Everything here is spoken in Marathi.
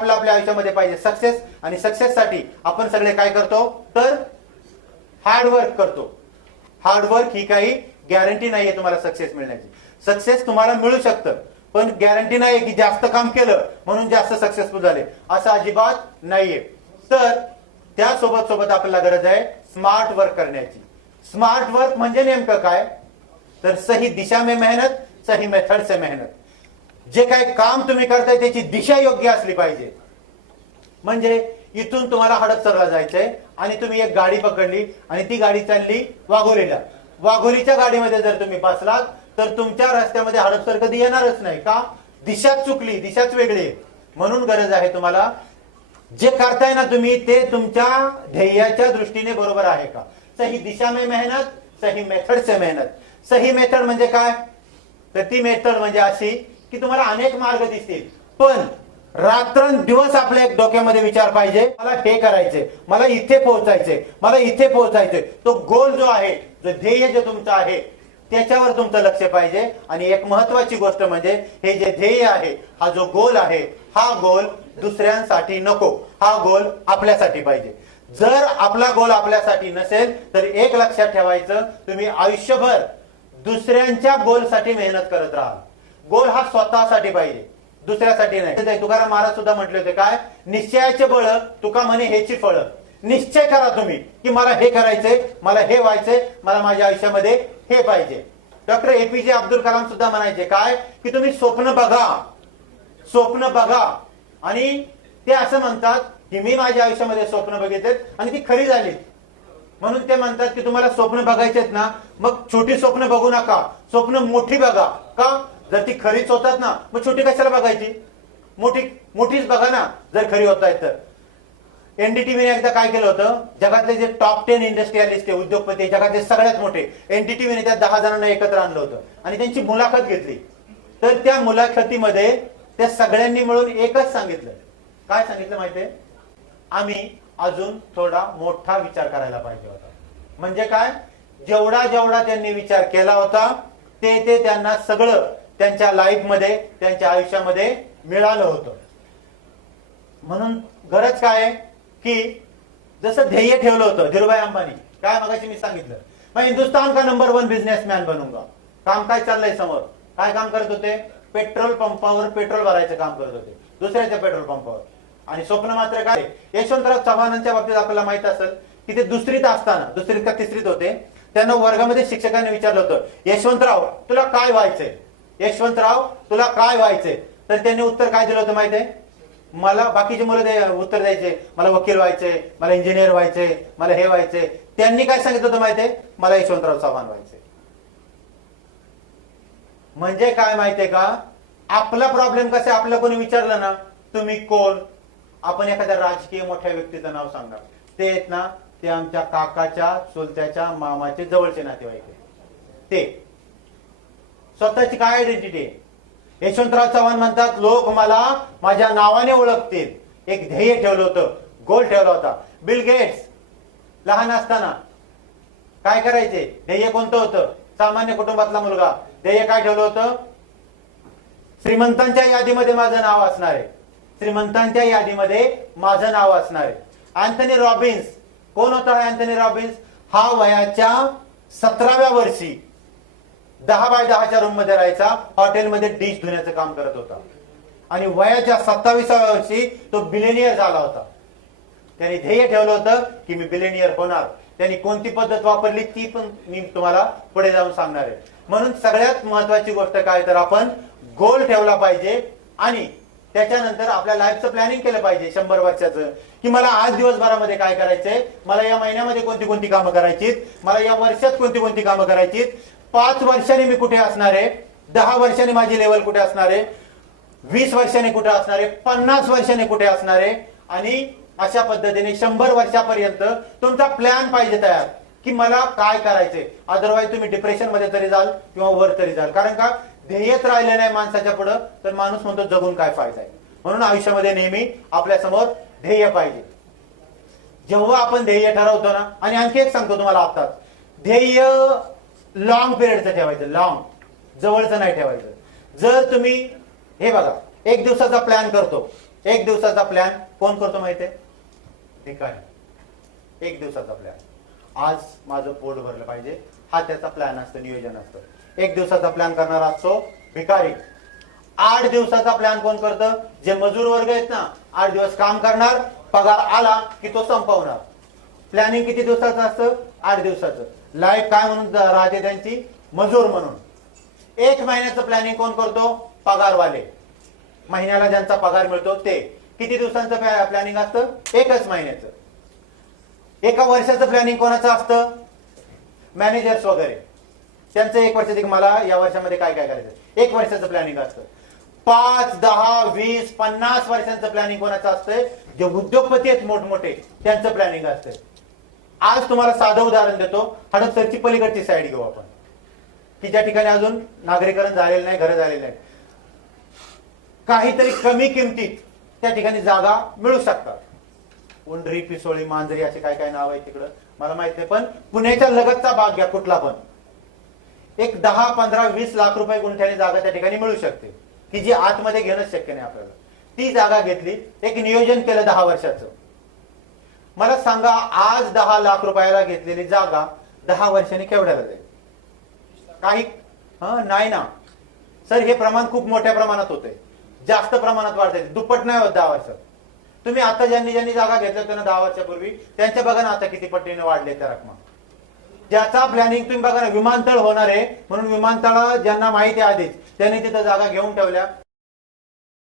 आपल्या आपल्या आयुष्यामध्ये पाहिजे सक्सेस आणि सक्सेससाठी आपण सगळे काय करतो? तर हार्डवर्क करतो. हार्डवर्क ही काही गॅरंटी नाहीये तुम्हाला सक्सेस मिळण्याची. सक्सेस तुम्हाला मिळू शकतं. पण गॅरंटी नाही की जास्त काम केलं म्हणून जास्त सक्सेसफुल झाले. असं अजिबात नाहीये. तर त्यासोबत सोबत आपल्याला गरज आहे स्मार्ट वर्क करण्याची. स्मार्ट वर्क म्हणजे नेमकं काय? तर सही दिशा में मेहनत सही मेथड से मेहनत. जे काही काम तुम्ही करताय त्याची दिशा योग्य असली पाहिजे. म्हणजे इथून तुम्हाला हडपसरला जायचंय आणि तुम्ही एक गाडी पकडली आणि ती गाडी चालली वाघोलीला. वाघोलीच्या गाडीमध्ये जर तुम्ही बसलात तर तुमच्या रस्त्यामध्ये हडपसर कधी येणारच नाही का? दिशाच चुकली दिशाच वेगळी. म्हणून गरज आहे तुम्हाला जे करताय ना तुम्ही ते तुमच्या ध्येयाच्या दृष्टीने बरोबर आहे का? सही दिशा में मेहनत सही मेथड से मेहनत. सही मेथड म्हणजे काय? तर ती मेथड म्हणजे अशी की तुम्हाला अनेक मार्ग दिसतील. पण रात्रंदिवस आपल्या एक डोक्यामध्ये विचार पाहिजे मला हे करायचे मला इथे पोहोचायचे मला इथे पोहोचायचे तो गोल जो आहे जो ध्येय जे तुमचं आहे त्याच्यावर तुमचं लक्ष पाहिजे. आणि एक महत्वाची गोष्ट म्हणजे हे जे ध्येय आहे हा जो गोल आहे हा गोल दुसऱ्यांसाठी नको हा गोल आपल्यासाठी पाहिजे. जर आपला गोल आपल्यासाठी नसेल तर एक लक्षात ठेवायचं तुम्ही आयुष्यभर दुसऱ्यांच्या गोलसाठी मेहनत करत राहा. गोल हा स्वतःसाठी पाहिजे दुसऱ्यासाठी नाही. तुकाराम महाराज सुद्धा म्हटले होते काय? निश्चयाचे बळ तुका म्हणे हेची फळ. निश्चय करा तुम्ही की मला हे करायचंय मला हे व्हायचंय मला माझ्या आयुष्यामध्ये हे पाहिजे. डॉक्टर एपीजे अब्दुल कलाम सुद्धा म्हणायचे काय? की तुम्ही स्वप्न बघा स्वप्न बघा. आणि ते असं म्हणतात की मी माझ्या आयुष्यामध्ये स्वप्न बघितलेत आणि ती खरी झाली. म्हणून ते म्हणतात की तुम्हाला स्वप्न बघायचेत ना मग छोटी स्वप्न बघू नका स्वप्न मोठी बघा. का? जर ती खरीच होतात ना मग छोटी कशाला बघायची? मोठी मोठीच बघा ना जर खरी होत आहेत तर. एनडीटीव्हीने एकदा काय केलं होतं? जगातले जे टॉप टेन इंडस्ट्रियलिस्ट आहे उद्योगपती जगातले सगळ्यात मोठे एनडीटीव्हीने त्या दहा जणांना एकत्र आणलं होतं. आणि त्यांची मुलाखत घेतली. तर त्या मुलाखतीमध्ये त्या सगळ्यांनी मिळून एकच सांगितलं. काय सांगितलं माहितीये? आम्ही अजून थोडा मोठा विचार करायला पाहिजे होता. म्हणजे काय? जेवढा जेवढा त्यांनी विचार केला होता ते ते त्यांना सगळं त्यांच्या लाईफमध्ये त्यांच्या आयुष्यामध्ये मिळालं होतं. म्हणून गरज काय आहे? की जसं ध्येय ठेवलं होतं धीरुभाई अंबानी काय मगाशी मी सांगितलं? मग हिंदुस्तान का नंबर वन बिझनेसमॅन बनूंगा काम काय चाललंय समोर? काय काम करत होते? पेट्रोल पंपावर पेट्रोल भरायचं काम करत होते. दुसऱ्याच्या पेट्रोल पंपावर. आणि स्वप्न मात्र काय? यशवंतराव चव्हाणांच्या बाबतीत आपल्याला माहीत असेल की ते दुसरीत असताना दुसरीत का तिसरीत होते? त्यांना वर्गामध्ये शिक्षकांनी विचारलं होतं यशवंतराव तुला काय व्हायचंय? यशवंतराव तुला काय व्हायचंय? तर त्यांनी उत्तर काय दिलं होतं माहितीये? मला बाकीचे मुलं उत्तर द्यायचे. मला वकील व्हायचे मला इंजिनियर व्हायचे मला हे व्हायचे त्यांनी काय सांगितलं होतं माहितीये? मला यशवंतराव चव्हाण व्हायचे म्हणजे काय माहितीये का? आपला प्रॉब्लेम कसा आपलं कोणी विचारलं ना तुम्ही कोण? आपण एखाद्या राजकीय मोठ्या व्यक्तीचं नाव सांगणार. ते आहेत ना ते आमच्या काकाच्या चुलत्याच्या मामाचे जवळचे नातेवाईक ते. स्वतःची काय आयडेंटिटी आहे यशवंतराव चव्हाण म्हणतात लोक मला माझ्या नावाने ओळखतील. एक ध्येय ठेवलं होतं गोल ठेवला होता. बिल गेट्स लहान असताना काय करायचे? ध्येय कोणतं होतं? सामान्य कुटुंबातला मुलगा. ध्येय काय ठेवलं होतं? श्रीमंतांच्या यादीमध्ये माझं नाव असणार आहे. श्रीमंतांच्या यादीमध्ये माझं नाव असणार आहे. अँथनी रॉबिन्स कोण होता अँथनी रॉबिन्स हा वयाच्या सतराव्या वर्षी. दहा बाय दहाच्या रूममध्ये राहायचा. हॉटेलमध्ये डिश धुण्याचं काम करत होता. आणि वयाच्या सत्तावीसाव्या वर्षी तो बिलेनियर झाला होता. त्याने ध्येय ठेवलं होतं की मी बिलेनियर होणार. त्यांनी कोणती पद्धत वापरली ती पण मी तुम्हाला पुढे जाऊन सांगणार आहे. म्हणून सगळ्यात महत्वाची गोष्ट काय तर आपण गोल ठेवला पाहिजे आणि त्याच्यानंतर आपल्या लाईफचं प्लॅनिंग केलं पाहिजे शंभर वर्षाचं. की मला आज दिवसभरामध्ये काय करायचंय? मला या महिन्यामध्ये कोणती कोणती कामं करायचीत? मला या वर्षात कोणती कोणती कामं करायचीत? पाच वर्षांनी मी कुठे असणार आहे? दहा वर्षांनी माझी लेवल कुठे असणार आहे? वीस वर्षांनी कुठे असणार आहे? पन्नास वर्षांनी कुठे असणार आहे? आणि अशा पद्धतीने शंभर वर्षापर्यंत तुमचा प्लॅन पाहिजे तयार. की मला काय करायचंय? अदरवाईज तुम्ही डिप्रेशनमध्ये तरी जाल किंवा वर तरी जाल. कारण का? ध्येयच राहिलं नाही माणसाच्या पुढं तर माणूस म्हणतो जगून काय फायदा आहे? म्हणून आयुष्यामध्ये नेहमी आपल्यासमोर ध्येय पाहिजे. जेव्हा आपण ध्येय ठरवतो ना आणि आणखी एक सांगतो तुम्हाला आताच ध्येय लॉंग पिरियडचं ठेवायचं लॉंग जवळचं नाही ठेवायचं. जर तुम्ही हे बघा एक दिवसाचा प्लॅन करतो. एक दिवसाचा प्लॅन कोण करतो माहितीये आहे? आहे एक दिवसाचा प्लॅन आज माझं पोट भरलं पाहिजे. हा त्याचा प्लॅन असतं नियोजन असतं. एक दिवसाचा प्लॅन करणारा असतो भिकारी. आठ दिवसाचा प्लॅन कोण करतं? जे मजूर वर्ग आहेत ना आठ दिवस काम करणार पगार आला की तो संपवणार. प्लॅनिंग किती दिवसाचं असतं? आठ दिवसाचं. लाईफ काय म्हणून राहते त्यांची? मजूर म्हणून. एक महिन्याचं प्लॅनिंग कोण करतो? पगारवाले. महिन्याला ज्यांचा पगार मिळतो ते. किती दिवसांचं प्लॅनिंग असतं? एकच महिन्याचं. एका वर्षाचं प्लॅनिंग कोणाचं असतं? मॅनेजर्स वगैरे. त्यांचं एक वर्ष मला या वर्षामध्ये काय काय करायचं? एक वर्षाचं प्लॅनिंग असतं. पाच दहा वीस पन्नास वर्षांचं प्लॅनिंग कोणाचं असतंय? जे उद्योगपती आहेत मोठमोठे त्यांचं प्लॅनिंग असतंय. आज तुम्हाला साधं उदाहरण देतो. हडपसरची पलीकडची साईड घेऊ आपण. की ज्या ठिकाणी अजून नागरीकरण झालेलं नाही घरं झालेलं नाही. काहीतरी कमी किमतीत त्या ठिकाणी जागा मिळू शकतात. उंडरी पिसोळी मांजरी असे काय काय नाव आहे तिकडं? मला माहीत नाही पण पुण्याच्या लगतचा भाग घ्या कुठला पण. एक दहा पंधरा वीस लाख रुपये गुंठ्याने जागा त्या ठिकाणी मिळू शकते. की जी आतमध्ये घेणंच शक्य नाही आपल्याला. ती जागा घेतली एक नियोजन केलं दहा वर्षाचं. मला सांगा आज दहा लाख रुपयाला घेतलेली जागा दहा वर्षांनी केवढ्याला जाईल काही नाही ना. सर हे प्रमाण खूप मोठ्या प्रमाणात होते. जास्त प्रमाणात वाढते. दुप्पट नाही होत दहा वर्षात तुम्ही आता ज्यांनी ज्यांनी जागा घेतल्या होत्या ना दहा वर्षापूर्वी त्यांच्या बघा ना आता किती पट्टीने वाढले त्या रकमा ज्याचा प्लॅनिंग तुम्ही बघा ना विमानतळ होणार आहे म्हणून विमानतळ ज्यांना माहिती आहे आधीच त्यांनी तिथं जागा घेऊन ठेवल्या.